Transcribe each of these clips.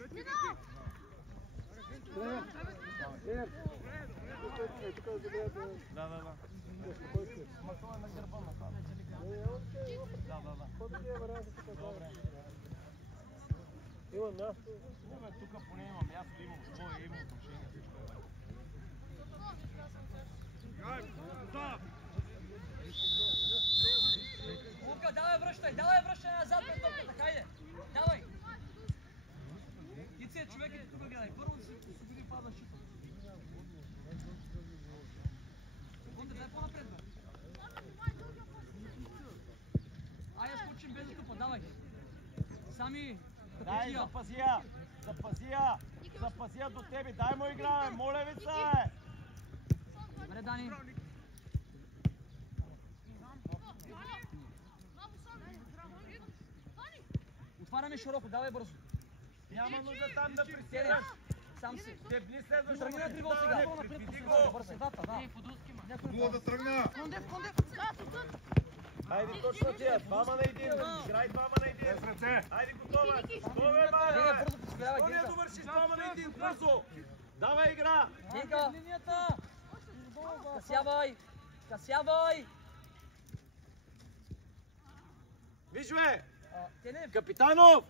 Да. Масова на гърба на това. Да. Добре. Има място. Тук поне има място, има условия, има отношение, всичко е. Лука, давай връщай назад пред топката, хайде! Давай! Ице, човекът тук гледай, първо да си освободи пада щита. Секунда, дай по-напред, бе! Айде, скочим без да тупа, давай! Сами, Дай, запазия до тебе, дай му игра, моля ви се! Добре, Дани! Отваряме широко, давай бързо. Няма нужда там да присядаш. Сам си. Дебни следваш. Тръгни на дрибъл сега. Бързодата, да. Мога да тръгна. Кондев. Хайде точно тия, двама на един. Играй двама на един. Без ръце. Хайде готова. Готове, бе. Бързо подсигурявай, Коня довършиш двама на един, бързо. Давай игра. Генка. Касявай. Виж, бе. Тенев. Капитанов.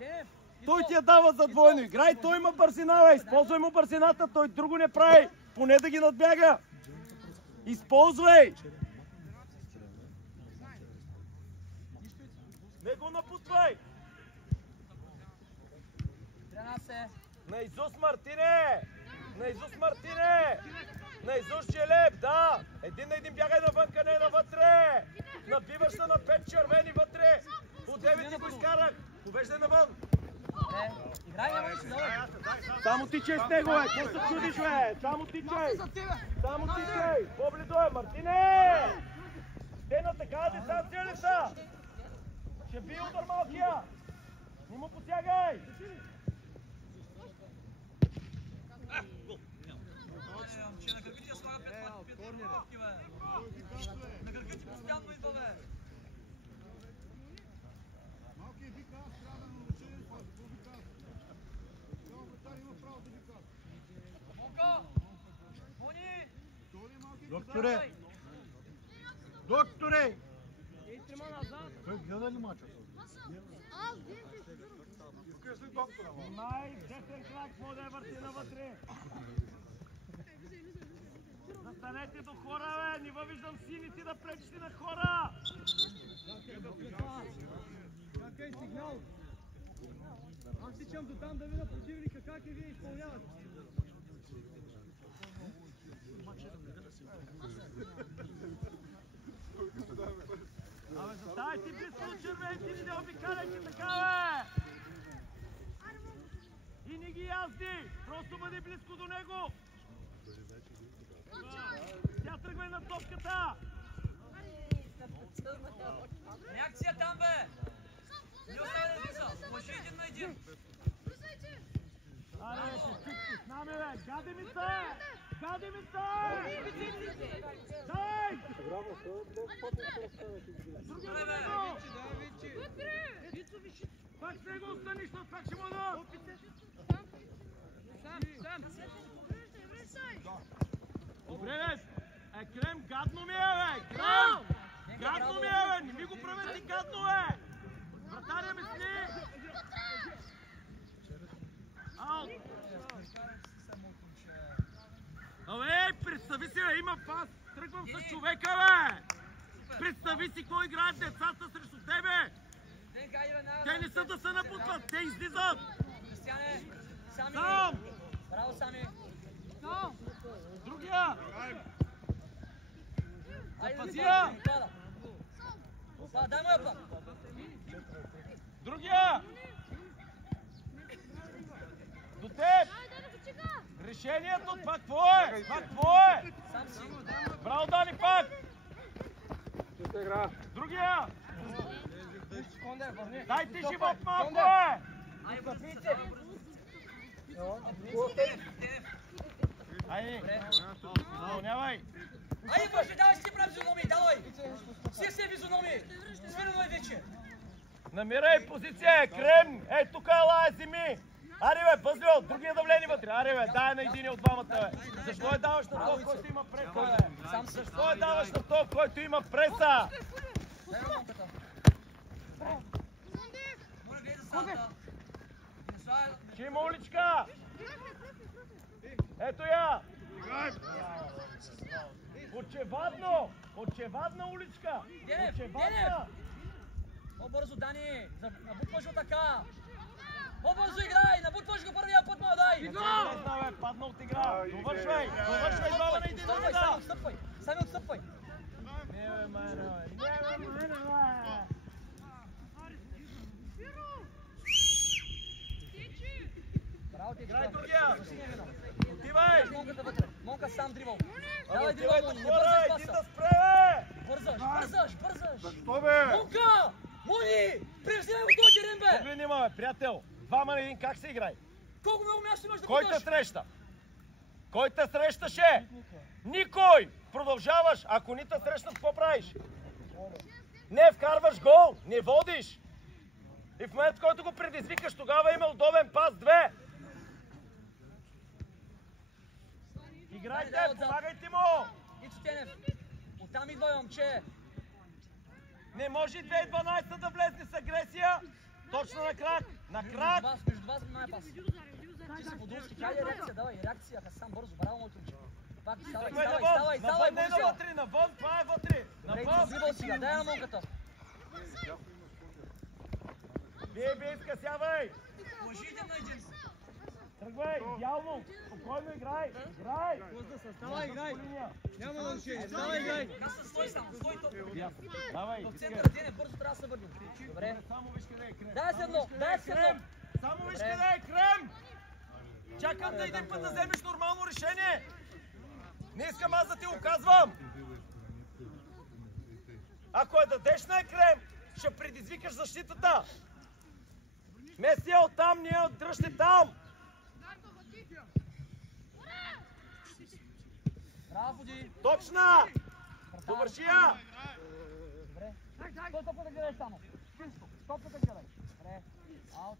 Той ти я дава за двойно. Играй, той има бързина, бе. Използвай му бързината, той друго не прави. Поне да ги надбяга. Използвай. Не го напутвай. Наизуст, Мартине. Наизуст, Желеб, да. Един на един бягай навънка, не навътре. Набиваш се на 5 червени вътре. По 9 ти го изкарах. Повеждай навън. Играй, няма да си давай. Само тичай с него, бе. Какво се чудиш, бе? Само тичай. Побледо е, Мартине. Те на такава дистанция ли са? Ще бие удар малкия. Не му посягай. На гърбите я слага 5 пъти, бе. На гърбите постоянно идва, бе. Малкият вика, трябва да му учени това. Какво вика? Това вратар има право да вика. Мока! Мони! Докторе! Ей, трима назад! Той гледа ли мача? Искаш ли доктора? Май, десен крак, може да я върти навътре. Застанете до хора, бе! Не въвиждам сините да пречите на хора! Какъв сигнал? Аз тичам до там да видя противника как и вие изпълнявате. Абе, заставайте близко до червените, не обикаляйте така, бе! И не ги язди! Просто бъди близко до него! Тя тръгва и на топката! Реакция там, бе! Не оставя да писа! Лъжи един на един! Аре, ще чукти с нами, бе! Гади ми се! Дай! Другия на него! Пак с него остани, защото пак ще му дадат! Добре, бе! Крем, гадно ми е, бе! Гадно ми е, бе! Не ми го правете гадно, бе! Вратаря мисли! Аут! Абе, представи си, бе! Има пас! Тръгвам с човека, бе! Представи си какво играят децата срещу тебе! Те не са да се напутват, те излизат! Сам! Браво, Сами! Другия! Запазия! Дай му я пак! Другия! До теб! Решението, това какво е? Браво, Дани, пак! Другия! Дайте живот малко, е! Айде! Изпълнявай! Айде, боже, давай си прави визономи, давай! Си визономи! Свирено е вече! Намирай позиция, Крем! Ей, тук ела, зими! Аре бе, Пъзлио, другия да влени вътре. Аре бе, дай на един от двамата, бе. Защо е даваш на този, който има преса, бе? Защо е даваш на този, който има преса? Ще има уличка! Ето я! Очевадно! Очевадна уличка! Очевадна! По-бързо, Дани! Набутваш го така! По-бързо играй! Набутваш го първия път, дай! Не знам, бе, падна от игра! Довършвай! Довършвай, двама на един да не да! Сами отстъпвай! Не бе, майна, бе! Не бе, майна, бе! Браво ти, играй другия! Отивай! Монката вътре. Монка сам дрибъл. Давай Отивай дрибъл, Мони, не до скора! бързаш Иди паса. да спре, бе! Бързаш! Защо бе? Монка! Мони! Превземай го този терен, бе! Погледни ма, бе, приятел! Двама на един, как се играй? Колко много място имаш да Кой те буташ? среща? Кой те срещаше? Никой! Продължаваш! Ако ни те срещнат, какво правиш? Не вкарваш гол! Не водиш! И в момент, в който го предизвикаш, тогава има удобен пас 2! Играйте, помагайте му! Ицо Тенев. Оттам идва, момче. Не може 2012 да влезне с агресия! Точно на крак! На крак! Между вас май пас. Ти си подолски, хайде реакция, давай, реакция, Хасан, бързо, браво, моето момче. Пак, ставай, Навън, не навътре, навън, това е вътре! Навън! Дрибъл сега, дай на Монката. Бие, скъсявай! Мъжите на един. Тръгвай, идеално! Спокойно играй! Играй! Става, играй! Няма нарушение, става, играй! Каса, стой само, стой тук. Давай, В искай! центъра, Дене, бързо трябва да се върнем. Добре. Само виж къде е крем! Дай се едно, дай се едно. Само виж къде е крем! Чакам да един път да вземеш нормално решение! Не искам аз да ти го казвам! Ако я дадеш на крем, ще предизвикаш защитата! Меси е оттам, ние дръжте там! Браво, Фуди. Точна! Довърши я! Добре. Стой топо да гледаш само. Чисто. Топо да гледай. Добре. Аут.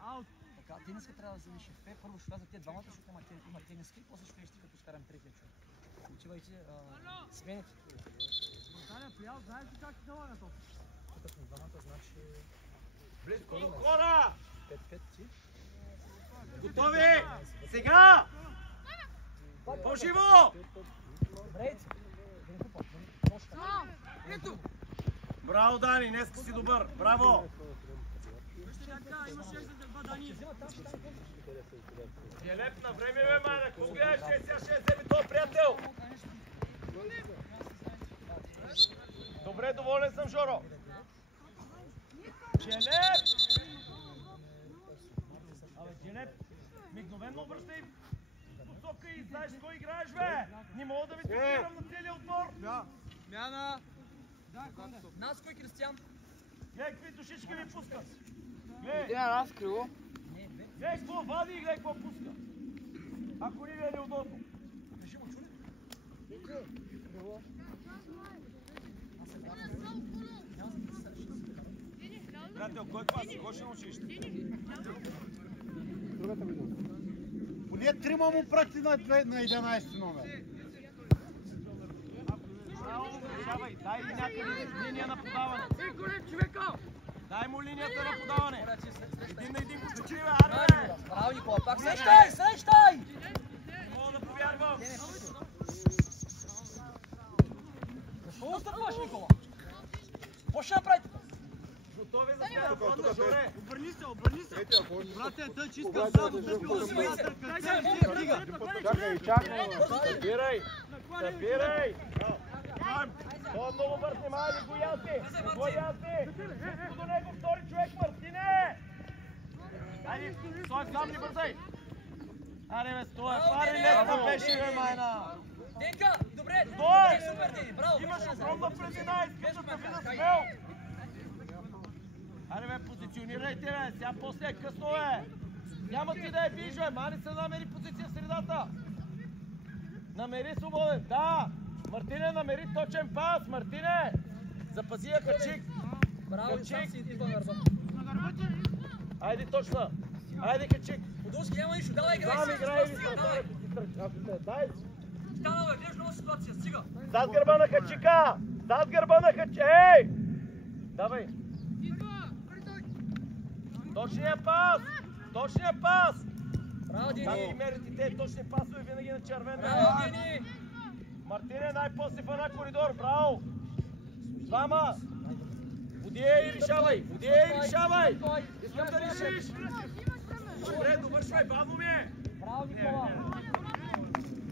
Аут. Така, тениска трябва да вземеш ефе. Първо ще влязат тия двамата, защото има тениска и после ще влезеш ти като скарам третия човек. Отивайте смените. Таня, приял, знаеш ли как се налага то? Тук сме двамата, значи... Близко до хора! 5-5 ти. Готови! Сега! По-живо! Добре, ето! Браво, Дани, днеска си добър! Браво! Желеп на време, бе, майна! Какво гледаш? Сега ще вземе този приятел! Добре, доволен съм, Жоро! Желеп! Абе, Желеп, мигновенно обръщай посока и знаеш с кой играеш, бе! Не мога да ви спирам на целия отбор! Мяна! Наско и Кристиян. Гледай какви душички ви пускат! Гледай! Един раз криво. Гледай какво вади и гледай какво пуска! Ако ни ви е неудобно! Кажи му, чули? Приятел, кой клас? Кой ще на училище? Поне трима му прати на 11 номер. Решавай, дай някъде линия на подаване. Дай му линията на подаване. Един на един го чукли, бе, аре, бе! Браво, Никола, пак срещай, срещай! Не мога да повярвам. Защо отстъпваш, Никола? Какво ще направите? Готови за сега, фронта, Жоре. Обърни се! Брате, тъй че искам само Събирай! Събирай! Той е много бърз, нема ли го язди? Го язди! Близко до него втори човек, Мартине! Айде, стой сам, не бързай! Аре, бе, стой! Аре, лесно беше, бе, майна! Денка, добре! Стой! Супер, Дени, браво! Имаш огромна предина, изпитат да видят смел! Аре, бе, позиционирайте, бе, сега после е късно, бе! Няма ти да е биш, бе, мани се намери позиция в средата! Намери свободен, да! Мартине, намери точен пас, Мартине! Запази я Хачик! Браво, сам си идва на ръба. Айде точно! Айде качик! Подолски няма нищо, давай играй Сам си! играй или Давай! давай! Ако те дай! Стана, бе, гледаш нова ситуация, стига! Зад гърба на Хачика! Зад гърба на Хачика! Ей! Давай! Точния пас! Точния пас! Браво, Как ги Дени! мерите те точни пасове винаги на червен? Браво, Дени! Мартине най-после в една коридор, браво! Двама! Водие и решавай! Водие и решавай! Искам да решиш! Добре, довършвай, бавно ми е! Браво, Никола!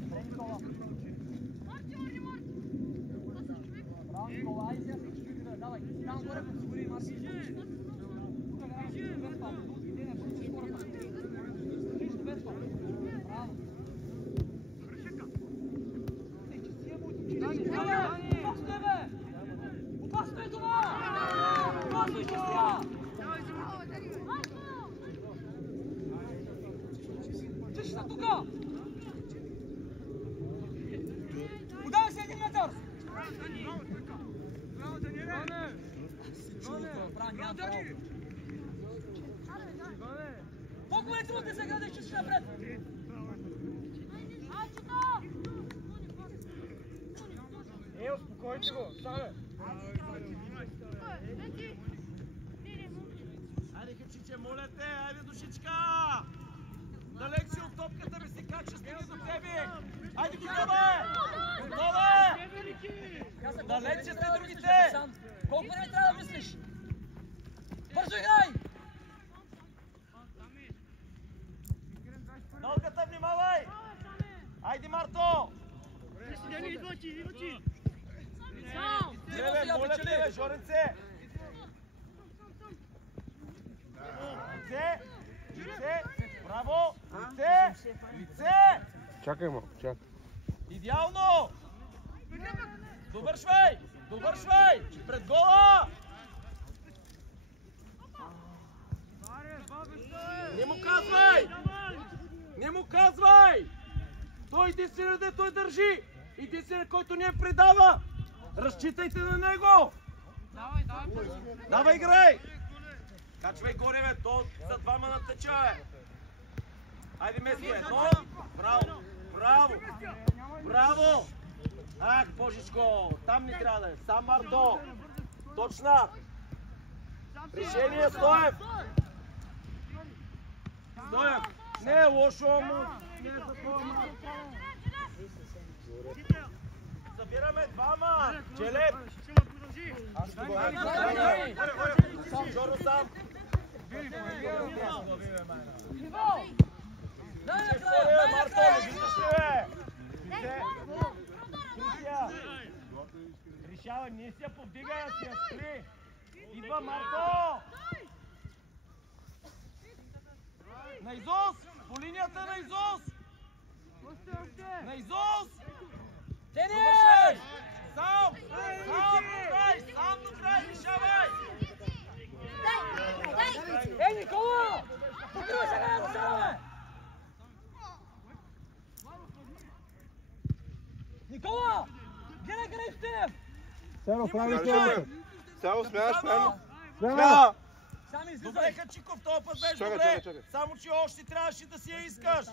Добре, Никола! Браво, Никола! Айде сега всички чуйте, бе, давай! Там горе подсигури, Марси! Тук гарам, без пал, Подолски, Деня, вършиш хората! Нищо без пал! Браво! Опасно е, бе! Опасно е това! Опасно е, че сега! Чеш на тука! Удай се 1 метър! Колко е трудно сега да изчистиш напред? Успокойте го, стане! Айде, Хачиче, моля те, айде, душичка! Далеч си от топката, ми се кача, стига до тебе! Айде, готова е! Готова е! Далеч сте другите! Колко време трябва да мислиш? Бързо играй! Ногата внимавай! Айде, Марто! Леве, моля те, Жоренце! Лице! Лице! Браво! Лице! Лице! Чакай малко, чакай. Идеално! Довършвай! Довършвай! Пред гола! Не му казвай! Не му казвай! Той единствено, де той държи! Единствено, който не предава! Разчитайте на него! Давай, играй! Качвай горе, бе! То за двама натъча, бе! Айде, Меси, едно! Браво! Браво! Браво! Ах, божичко! Там ни трябва да е! Сам Мардо! Точна! Решение, Стоев! Стоев! Не е лошо, ама не е за това. Събираме двама! Челеп! Аз ще го Жоро сам! Марто, не виждаш ли, бе? Решава, не си я повдига, си я спри! Идва Марто! На Изос! По линията на Изос! На Изос! Деня! Сам! Сам до край! Сам до край! Решавай! Ей, Никола! Покривай се на едно, Никола! Гледай къде е Стенев! Сено, прави се! Само смяш, Само! Смяна! Сами излизай! Добре, Хачиков, този път беше Чакай, добре! чакай. Само, че още трябваше да си я искаш!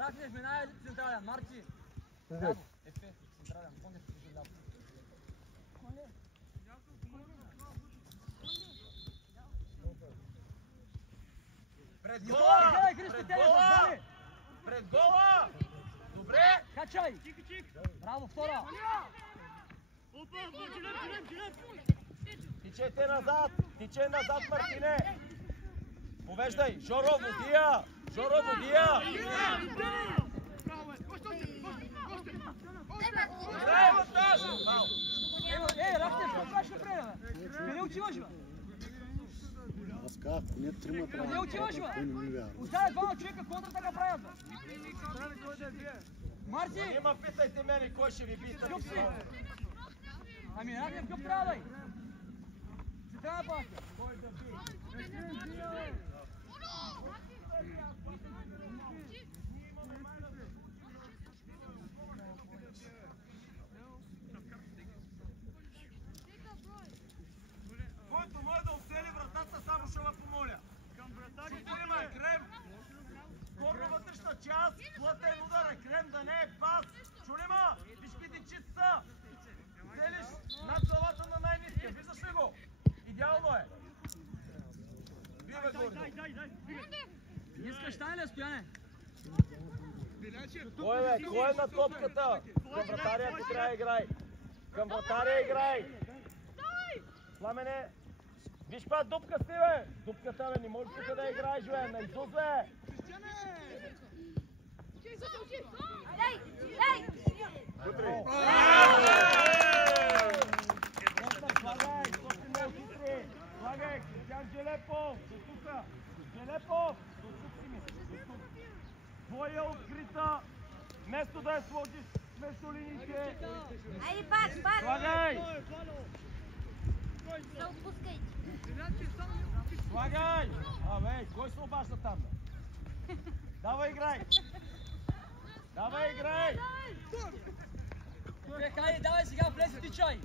Рахнеш минае централен, Марти! Слезай. Ляво, ефе, централен, Конев служи ляво. Пред Никола, гола! гледай, Христо, Пред Тенев, гола! разбали! Пред гола! Добре! Качай! Браво, втора! Тичете назад! Тиче назад, Мартине! Повеждай! Жоро, водия! Жоро, водия! Играй, Маташ! Ей, Рахнеш, какво правиш напред, бе? Къде отиваш, бе? Аз казах, не трима трябва. Къде отиваш, бе? Той не ми вярва. Оставя двама човека, контратака правят, бе! Марти! Нима питайте мене, кой ще ви бие тази Къп си! срок. Ами, Рахнев, къп правай! Централна паска! Който може да обсели вратата само Не искаш тайна ли, Стояне? Кой бе? Кой е на топката? Към вратаря ти трябва да играй. Към вратаря играй. Пламене. Виж па дупка си, бе. Дупката, бе. Не можеш тук да играеш, бе. На Исус, бе. Слагай, Кристиан Желепов. До тука. Желепов. До тук си ми. Твоя открита. Вместо да я сложиш между линиите. Айде, пак! Слагай! Да отпускай! Слагай! Абе, кой се обажда там? Давай играй! Давай играй! Хайде, давай сега, влез и тичай!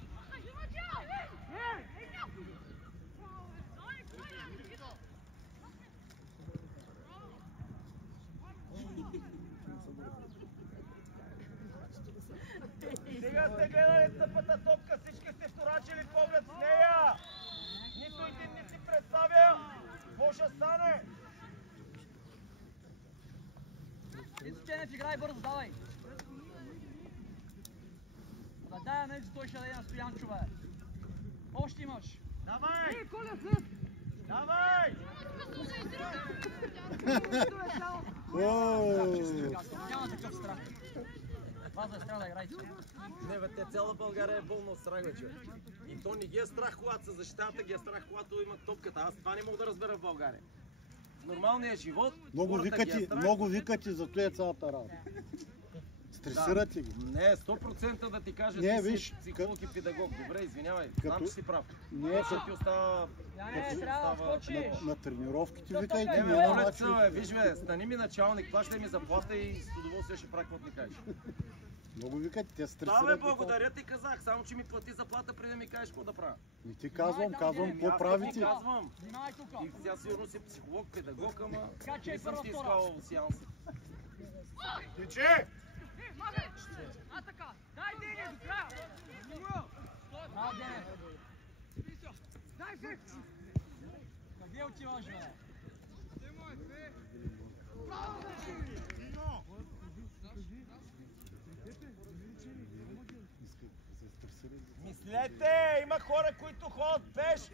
Сега сте гледали тъпата топка, всички сте вторачили поглед с нея! Нито един не си представя какво ще стане! Ето Ченев, играй бързо, давай! Дай на този ще даде на Стоянчо, бе! Още имаш! Давай! Давай! Няма такъв страх. Ваза е страх да играйте. Не, бе, те цяла България е болна от страх, вече. И то не ги е страх, когато се защитават, а ги е страх, когато имат топката. Аз това не мога да разбера в България. В нормалния живот Много викате, зато е цялата работа. Стресирате ги. Не, 100% да ти кажа, Не, ти виж, си психолог и педагог. Добре, извинявай, като- знам, че си прав. Не, Защото ти остава... Не, трябва да скочиш. на тренировките То викайте, така е, не бе, на Моля, мачове. бе, виж бе, стани ми началник, плащай ми заплата и с удоволствие ще правя каквото ми кажеш. Много викате, те Да, стресират. бе, благодаря ти казах, само че ми плати заплата преди да ми кажеш какво да правя. Не ти казвам, казвам, Аз какво ти правите. казвам. Внимай тук. И сега сигурно си психолог, педагог, ама Така че е не съм първа, ти втора. искал сеанс. Тичи! Дай, Денис, браво, Денис. Къде отиваш, бе? Мислете, има хора, които ходят пеш.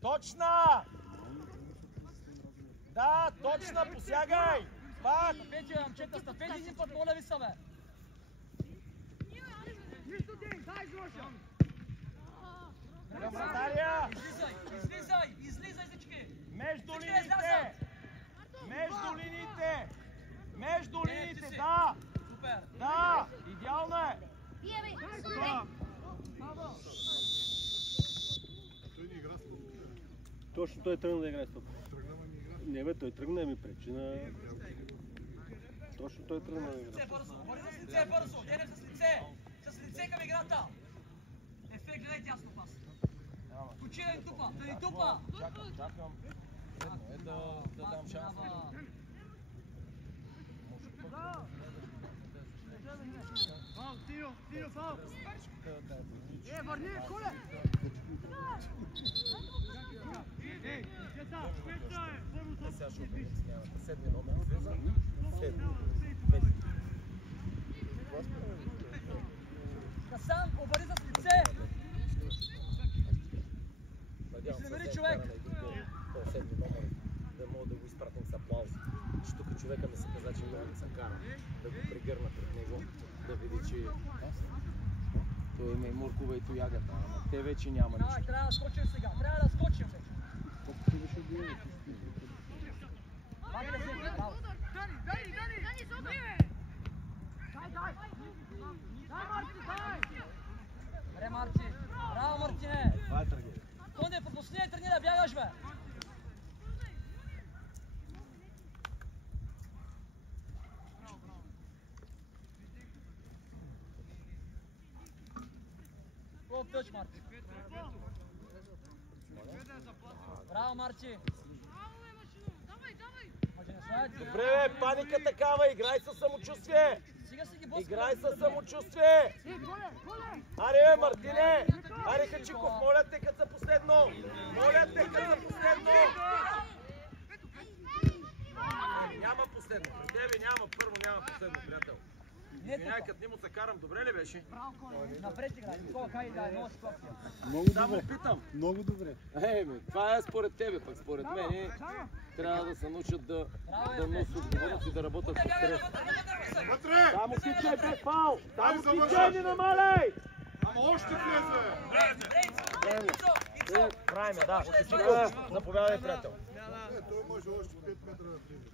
Точна! Да, точна, посягай! Пак! Стафети, бе, момчета, стафети един път, моля ви са, бе. Към вратаря! Излизай, всички! Между Всички линиите! Между линиите! Между линиите, да! Супер! Да! Идеално е! Бие, бе! Той не игра с топката. Точно той тръгна да играе с топка. Тръгна, ма не игра. Не бе, той тръгна и ми пречи на... Точно той тръгна да Лице играе. бързо, бързо с лице, бързо! Денев с лице! С лице към играта! Ефе, гледайте ясно пас. Почи да ни тупа, да ни тупа! Чакам. Е да дам шанс. Сега ще обявим смяната. Седми номер влиза. Седми. Хасан, обари с лице! Надявам се, Изнемери да човек. този седми номер да мога да го изпратим с аплауз. Че тук човека ми се каза, че много ми се кара. Да го пригърна пред него, да види, че той има и моркова и тоягата. Ама те вече няма нищо. Трябва да скочим сега, трябва да скочим вече. Топката беше била. Пак да се браво. Добре, Марти. Браво, Мартине. Това е трагедия. Конде, пропусни и тръгни да бягаш, бе. Хубав тъч, Марти. Браво, Марти. Може не слайдите. Добре, бе, паника такава, играй със самочувствие! Сега си ги блъскаме. Играй със самочувствие! Аре, бе, Мартине! Аре, Хачиков, моля те, като са последно! Моля те, като са последно! Няма последно. При тебе няма. Първо няма последно, приятел. Извинявай, като не му се карам. Добре ли беше? Напред играй. Никола, хай да е нова ситуация. Много Само добре. питам. Много добре. Това е според тебе, пък според мен трябва да се научат да носят отговорност и да работят с стрес. Вътре! Само тичай без фал! Само Дай, тичай, не намаляй! Ама още влезе! Правим, да. Чика, заповядай, приятел. Той може още 5 метра да влезе.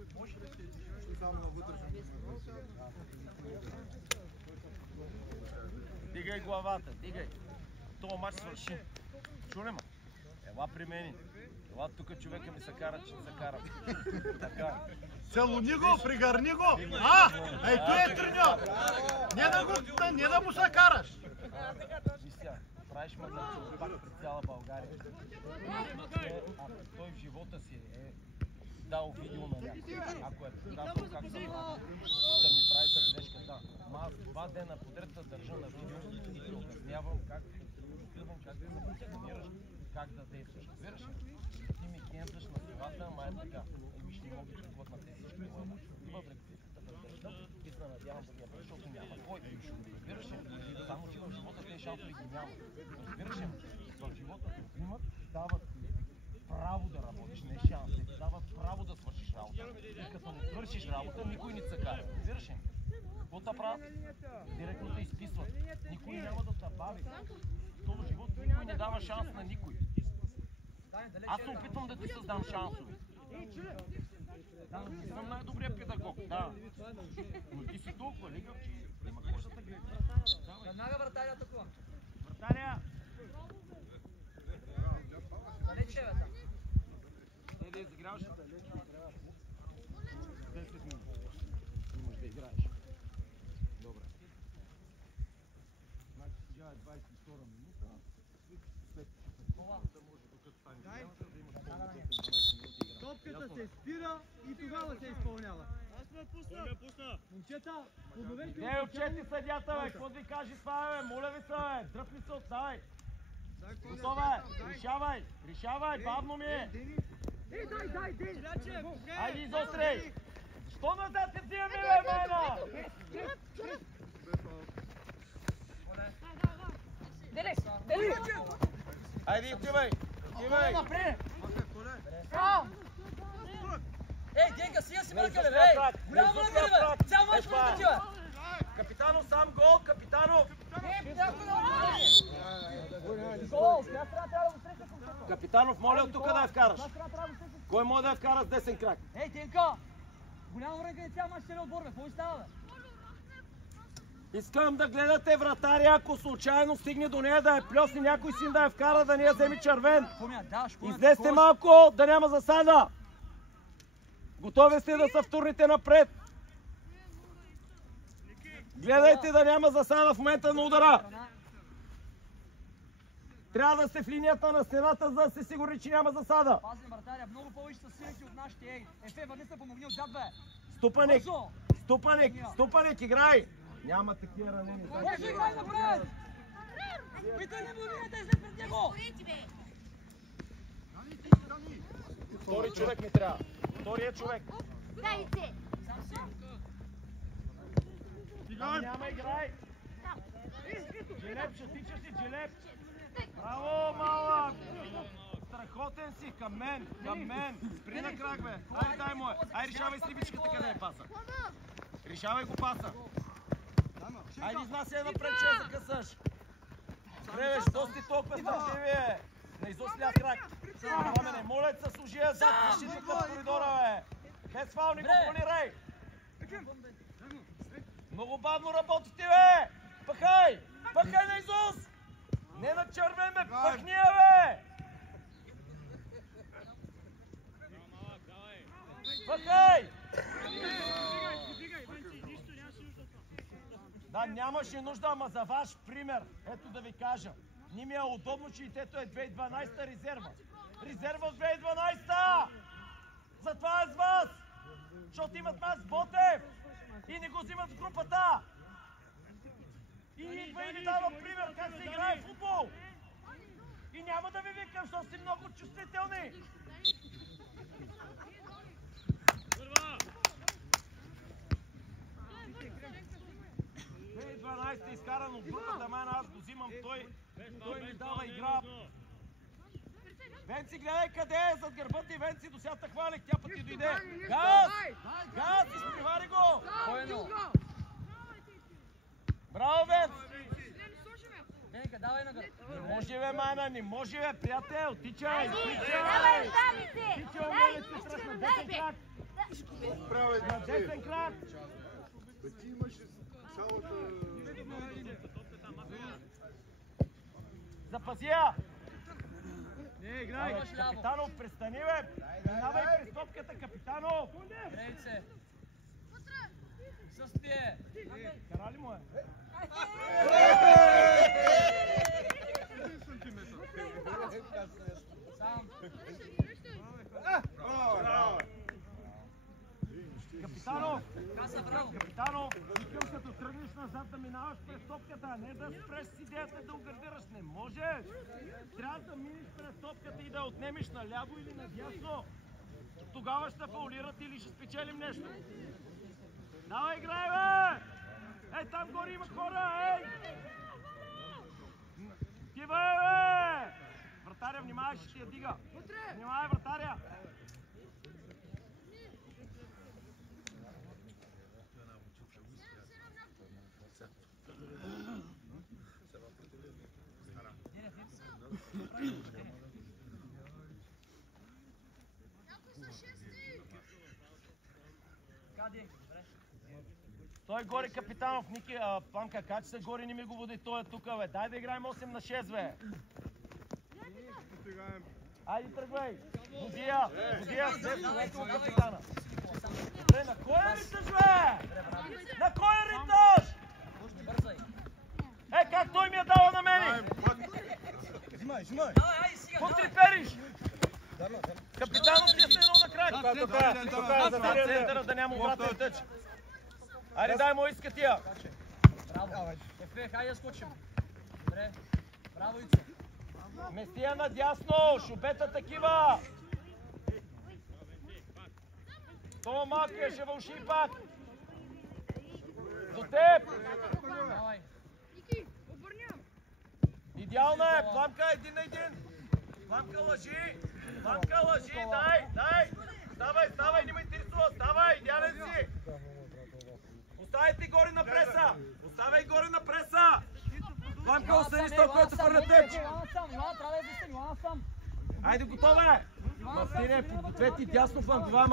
Ще само на вътрешен. Дигай главата, дигай. Това мач свърши. Чули ма? Ела при мен. Ела тук човека ми се кара, че се кара. Така. Целуни го, пригърни го! Ей, той е треньор! Не да му се караш! Мисля, правиш ме да пак пред цяла България. Ако той в живота си е дал видео на някой, ако е показал как съм да ми прави забележка, да. Аз 2 дена подред да държа на видео и ти обяснявам как да се позиционираш, как да действаш. Разбираш ли? Ти ми кензаш на силата, ама е така. Виж, не мога да плътна тези всички лъва. И въпреки всичката въздържа, и се надявам да ги бъде, защото няма кой. Разбираш ли? Само че в живота тези шансове ги няма. Разбираш ли? В живота те взимат, дават право да работиш, не шанс. Те ти дават право да свършиш работа. И като не свършиш работа, никой не се кара. Разбираш ли? Какво да правят? Директно те изписват. Никой няма да се бави. В този живот никой не дава шанс на никой. Аз се опитвам да ти създам шансове. Да, не съм най-добрият педагог, да. Но ти си толкова лигав, че има кой да те гледа. Веднага вратаря атакува. Вратаря! Далече бе там. Не да изиграваш, да лече играваш. 10 минути. Имаш да играеш. Добре. Значи сега е 22 минута. След да може докато стане играта, да имаш повече 10-12 минути игра. Топката се спира и тогава се изпълнява. Аз ме пусна! Момчета, подновете Не, отчети съдята, бе! Какво ви кажи това, бе? Моля ви се, бе! Дръпни се, отставай! Готова е! Решавай! Решавай! Бавно ми е! Дай! Айде, изострей! Защо назад се взимаме, бе, майна? Айде, отивай! Отивай! Ей, Денка, сега си мъркале, бе! Голямо мъркале, бе! Цял мач може такива! Капитанов, сам гол! Капитанов! Гол! Сега трябва да го среща към Капитанов, моля от тук да я вкараш. Кой може да я вкара с десен крак? Ей, Денка! Голямо мъркале, цял мач целият отбор, бе! Какво става, бе? Искам да гледате вратаря, ако случайно стигне до нея да я плесне някой син да я вкара, да не я вземе червен. Излезте малко, да няма засада. Готови сте да се втурните напред. Гледайте да няма засада в момента на удара. Трябва да сте в линията на стената, за да сте сигурни, че няма засада. Пазим, вратаря, много повече са силите от нашите, ей. Ефе, въде се помогни отзад, бе. Ступаник, Ступаник, играй. Няма такива ранени. Може играй напред! Питай не му вината, излез пред него! Втори човек ми трябва. Втория човек. Дайте! Няма играй. Джилеп, ще тичаш ли, Джилеп? Браво, малък! Страхотен си, към мен. Спри на крак, бе. Айде, дай му е. Айде, решавай с рибичката, къде е паса. Решавай го паса. Айде, изнася напред, че я закъсаш. Тревеш, доста толкова страшливи е. На изосля крак. Рамене, моля се, служи я зад защитника в коридора, бе. Без фаул, не го фолирай. Много бавно работите, бе. Пъхай на Изус. Не на червен, бе. Пъхни я, бе. Пъхай. Да, нямаше нужда, ама за ваш пример, ето да ви кажа. Не ми е удобно, че детето е 2012 резерва. Резерва в 2012! Затова е с вас! Защото имат нас Ботев! И не го взимат в групата! И идва и ви дава пример как се играе футбол! И няма да ви викам, защото сте много чувствителни. Бе, 12-та изкаран от групата, мен аз го взимам, той ми дава игра. Венци, гледай къде е, зад гърба ти, Венци, до сега те хвалих, тя път ти дойде. Газ! Газ, изпревари го! Браво, Венц! Венка, давай нагър. Не може бе, Майна, не може бе, приятел, тичай, Давай, тичай! стави се! Тичай, умеле, ти тръх на десен крак! Правай, На десен крак! Бе, ти имаш цялата... Запази я! Не, играй! Имаш ляво. Капитанов, престани бе! Минавай през топката, Капитанов! Рейце. Съствие. Кара ли му е? Сам. Капитанов! Каса, браво. Капитанов, викам като тръгнеш назад да минаваш през топката, а не да спреш с идеята да угърдираш. Не можеш! Трябва да минеш през топката и да отнемеш наляво или надясно. Тогава ще фаулират или ще спечелим нещо. Давай, играй, бе! Ей, там горе има хора, ей! Тива, бе! Вратаря, внимавай, ще ти я дига. Внимавай, вратаря! Той горе, Капитанов, Ники, Пламка, качи се горе, не ми го води, той е тук, бе. Дай да играем 8 на 6, бе. Айде, тръгвай. Водия, след това капитана. Бе, на кой е риташ, бе? На кой е риташ? Е, как той ми е дала на мене? Взимай! Какво трепериш? Капитанов ти е следнал на крак. Тук е за центъра да няма обратен тъч. Айде, дай му иска тия. Браво. Ефе, хайде да скочим. Добре. Браво, Ицо. Местия надясно, шубета такива. Това малкия ще вълши пак. До теб. Давай. Идеална е, Пламка един на един. Пламка лъжи, дай. Ставай, не ме интересува, ставай, идеален си. Оставай ти горе на преса. Пламка, остани с този, който хвърля теч. Йоан трябва да излиза, Йоан сам. Айде, готова е. Мартине, подготви ти дясно флангова,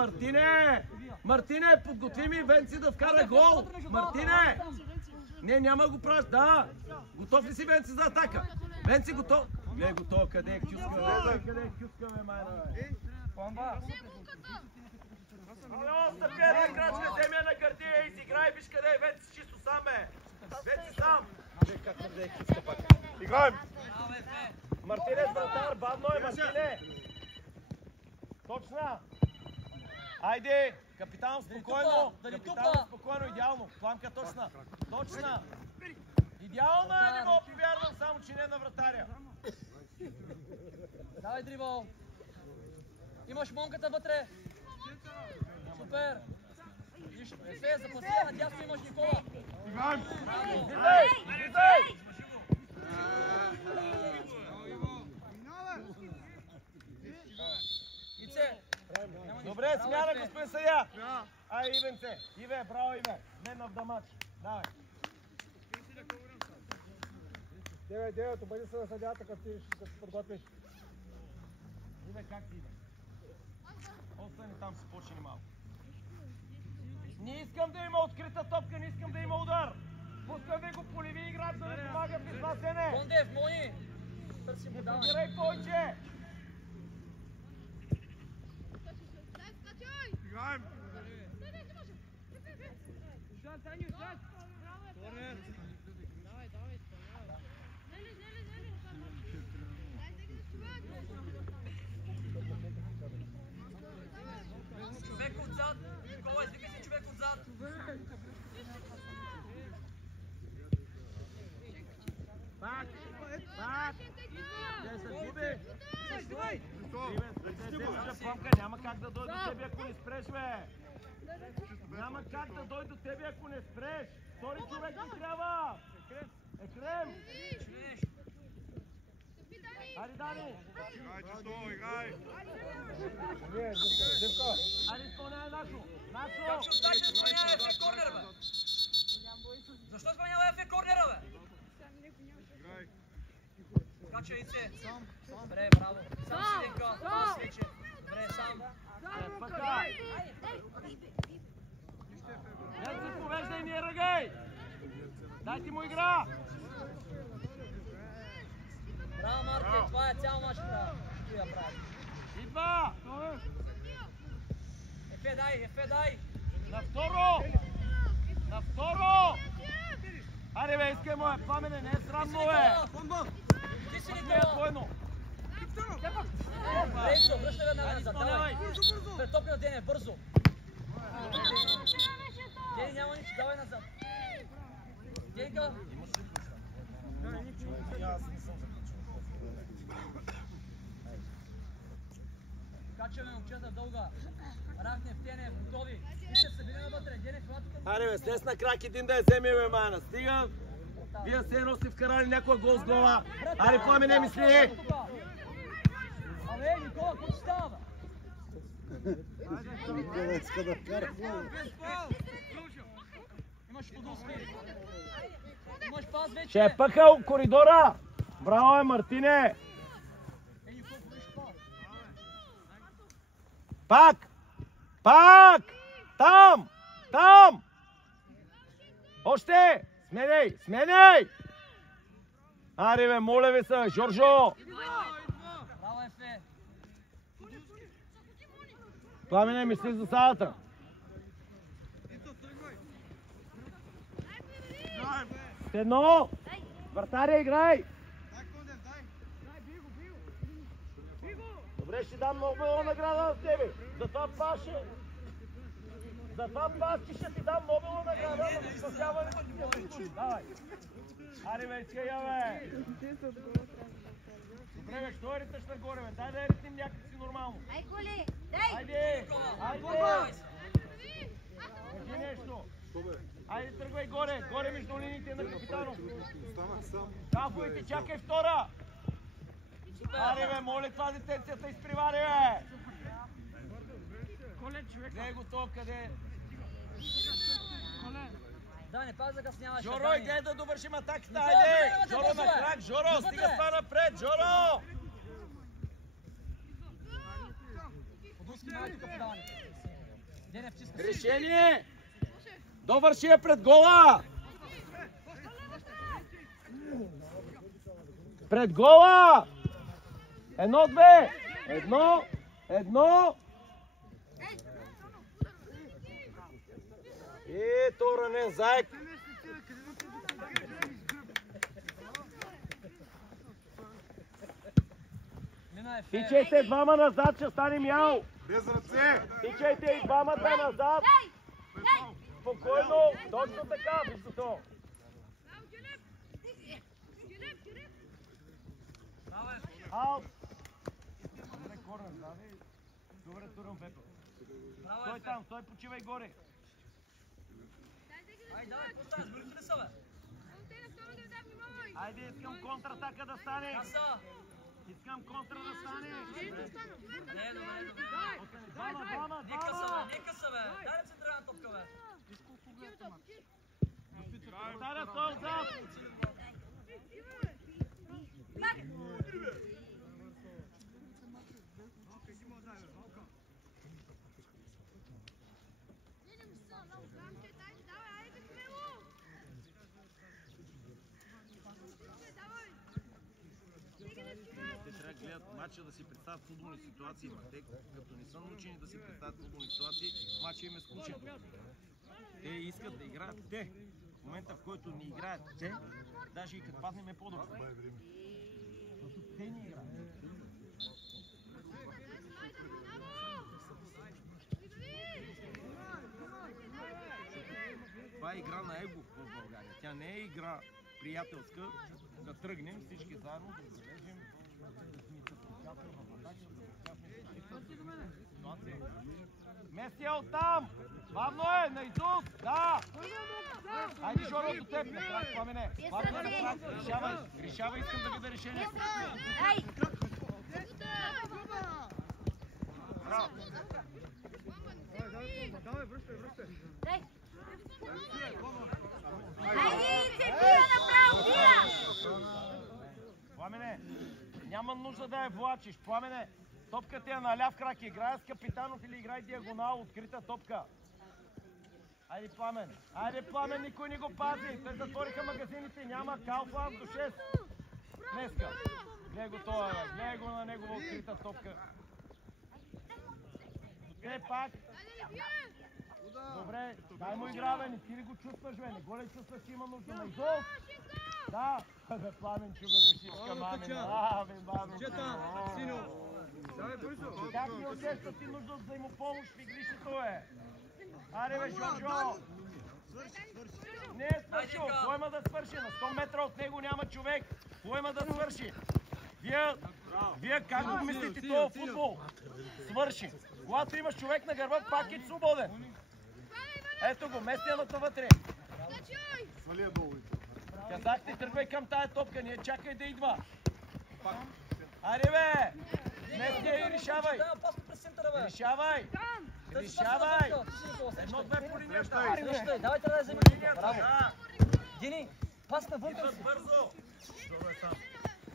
Мартине, подготви ми Венци да вкара гол. Мартине! Не, няма да го правиш, да. Готов ли си, Венци, за атака? Венци, готов. Гледай, готов, къде е Кюска, бе, майна, бе. Пламба. Ало, стъпи една крачка, вземи я на гърдия и си играй, виж къде е Венци, чисто сам, бе. Венци сам. Играем. Мартине с вратар, бавно е, Мартине. Точна. Айде, капитан спокойно. Идеално. Пламка точна. Идеална, не мога повярвам, само че не на вратаря. Давай дрибъл. Имаш монката вътре. Супер. Ефе, запаси я, надясно имаш Никола. Излизай! Ице. Добре, смяна, господин съдия. Ай, Ивенце. Иве, браво, Иве. Мен в дамач. Давай. Девет, обади се на съдията, като се подготвиш. Иве, как ти иде? Остани там, се почини малко. Не искам да има открита топка, не искам да има удар. Пускам ви го полеви играч, да ви помага в изнасене. Бондев, мони. Търсим Не подаване. подирай повече. Играем! Човек отзад. Никола, издигай си човек отзад. Пак. Пак! Те се губи! Помка, няма как да дойде до тебе, ако не спреш, бе! Няма как да дойде до тебе, ако не спреш! Втори човек ти трябва! Екрем! Хайде, Дани! Играй, чисто, играй! Хайде, изпълняй Нашо! Как ще Нашо! оставите изпълнява ефе корнер, бе? Защо изпълнява ефе корнера, бе? Играй! Кача яйце. Добре, браво. Сам си Денко. Аз вече. Добре, сам. Пъка! Не си повеждай, не ръгай! Дайте му игра! Браво, Марти. Това е цял мач, браво. Ти я прави. Идва! Ефе дай, ефе дай. На второ! На второ! Аре бе, искай му е, Пламене, не е срамно, бе! Ти си Не е Никола. двойно! Рейсо, връщай веднага назад. Давай. Претопи на Дене, бързо. Дени няма нищо, давай назад. Денка. Качваме момчета дълга. Рахнев, Тенев, готови. Вижте, събираме вътре. Денев, хвата към... Аре бе, слез на крак един да я вземе, бе, мана. Стига! Вие се едно сте вкарали някой гол с глава. Аре, Пламене, мисли! Абе, Никола, какво ще става, бе? Никола иска да вкара гол. Имаш подуски. Имаш пас вече. Ще е пъхал коридора! Браво е, Мартине! Ей, Никола, виж пас. Пак! Пак! Там! Там! Още! Сменяй! Сменяй! Аре бе, моля ви се, Жоржо! Браво, Ефе. Пламене, мисли за салата. Едно! Вратаря, играй! Добре, ще дам много мила награда на тебе. За това паше. За това паше ще ти дам много мила награда, но за спасяване ще ти я случи. Давай. Аре бе, искай я, бе. Добре бе, що риташ нагоре, бе? Дай да я ритнем някакси нормално. Ай, Коли, дай! Айде! Айде! Кажи нещо. Айде, тръгвай горе. Горе между линиите на капитанов. Останах сам. Кафовете, чакай втора. Аре бе, моля това детенцията изпревари, бе. Къде е готов, къде е? Да, не пак закъсняваш. Жоро, Дани. иде да довършим атаката, айде! Жоро на крак, Жоро, стига това напред, Жоро! Подуски малко капитани. Денев, чиска. Решение! Довърши я пред гола! Пред гола! Едно, две! Едно! Едно! И то ранен заек! Мина Ефе. Тичайте двама назад, ще станем ял! Без ръце! Тичайте и двамата назад! Спокойно! Точно така, вижте то! Аут! Добре, корнер, здравей! Добре, турам Пепел. Браво, Той Ефе. там, той почивай горе. Ай, давай, какво става? Сбърки ли са, бе? Айде, искам контратака да стане! Каса. Искам контра да стане! Не, добре. Двама! Не къса, бе, не къса, бе. Дай централна топка, бе. Старя той отзад! Те трябва да гледат матча да си представят футболни ситуации, ма те като не са научени да си представят футболни ситуации, матча им е скучен. Те искат да играят те. В момента, в който не играят те, даже и като паднем е по-добре. Защото те не играят. Това е игра на его в България. Тя не е игра приятелска, да тръгнем всички заедно. заедно да забележим Местия оттам! Бавно е, на Изус! Да! Хайде, Жоро, до теб! На крак, Пламене! Пламене, на крак! Решавай! Решавай, искам да видя решение! Ей! Ей! Айде, тия направо, тия! Пламене, няма нужда да я влачиш. Пламене, топката е на ляв крак. Играе с Капитанов или играй диагонал, открита топка. Айде, Пламен. Айде, Пламен, никой не го пази. Те затвориха магазините. Няма Калфа до 6. Днеска. Гледай го това, бе. Гледай го на негова открита топка. Те пак. Добре, дай му игра, бе. Не ти ли го чувстваш, бе? Не го ли чувстваш, че има нужда на изол? Да. Бе, Пламен чуга душичка, мамина. Бе, мамина. Как ми усеща ти нужда от взаимопомощ в игрището, бе? Аре, бе, Жоржо! Не е свършил! Кой има да свърши? На 100 метра от него няма човек! Кой има да свърши? Вие как го мислите този футбол? Свърши! Когато имаш човек на гърба, пак е свободен! Ето го, местената вътре! Свали я долу. Казахте, тръгвай към тая топка, ние чакай да идва! Аре, бе! Местия и решавай! Решавай! Решавай! Едно-две по линията! Давай трябва да вземем. Браво! Дини, пас навън. Бързо!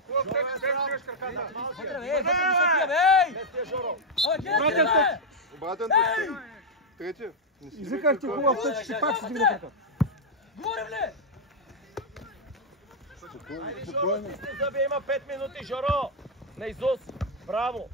Вътре, бе, вътре високия, бе! Местия, Жоро! Ама, гледай, бе! Обратен тъч. Трети. Извикахте хубав тъч, че пак си дигна така. Говорим ли? Айде, Жоро, стисни зъби, има 5 минути, Жоро! На Изус! Браво!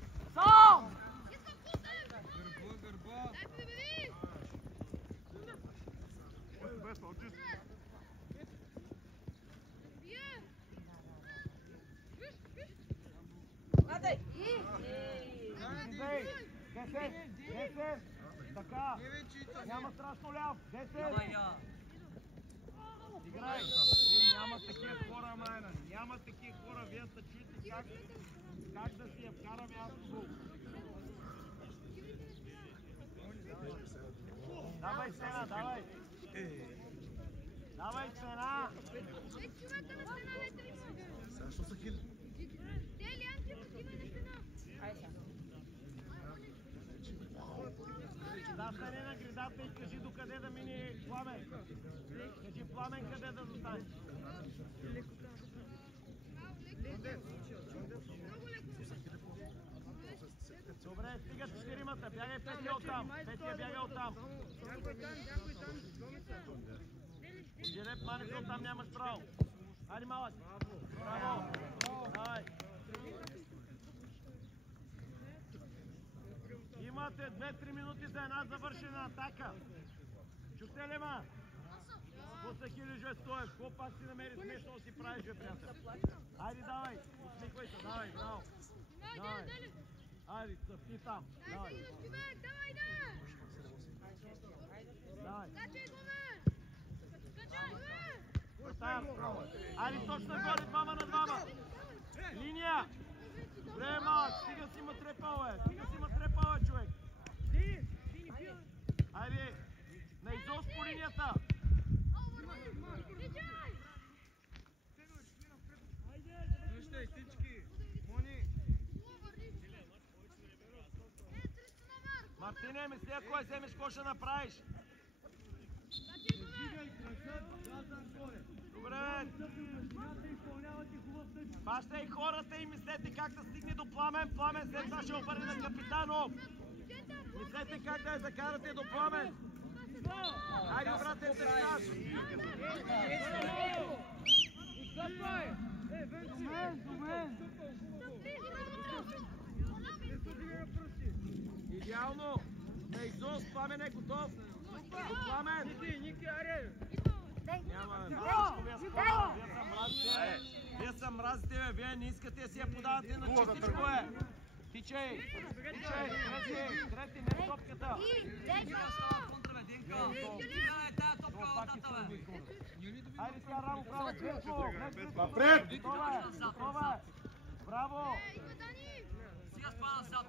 Десет! Така! Няма страшно ляв! 10! Играй! Няма такива хора, майна! Няма такива хора! Вие се чуете как да си я вкараме аз в гол! Давай, Стена, давай! Давай, Стена! Да, стане на гредата и кажи докъде да мине Пламен. Кажи Пламен къде да застане. Добре, стигат 4-мата. Бягай Петя оттам. Петя бяга оттам. Жереб, манете оттам, нямаш право. Хайде, малък. Браво. Давай. Имате 2-3 минути за една завършена атака. Чухте ли, ма? После хилижо е Стоев. Какво пак си намери смешно да си правиш, бе, приятел? Хайде, давай. Усмихвай се. Давай, браво. Давай. Хайде, цъпни там. Давай. Давай. Вратар. Хайде, точно горе, 2 на 2. Линия. Добре, малък. Стига си ма трепал, бе. Стига си ма трепал, бе, човек. Хайде. На Изос по линията. Мартине, мисли, ако я вземеш, какво ще направиш? Добре. Баща и хората и мислете как да стигне до Пламен. Пламен след това ще обърне на Капитанов. Мислете как да я закарате до Пламен. Хайде, обратен се стаж. Идеално. На Изос, Пламен е готов. До Пламен. Няма, вие са мразите, бе. Вие не искате да си я подавате на чистичко, е. Тичай, трети, не топката. Хайде, тя рамо право. Кръчо, Напред! готова е. Браво! Сега спада назад.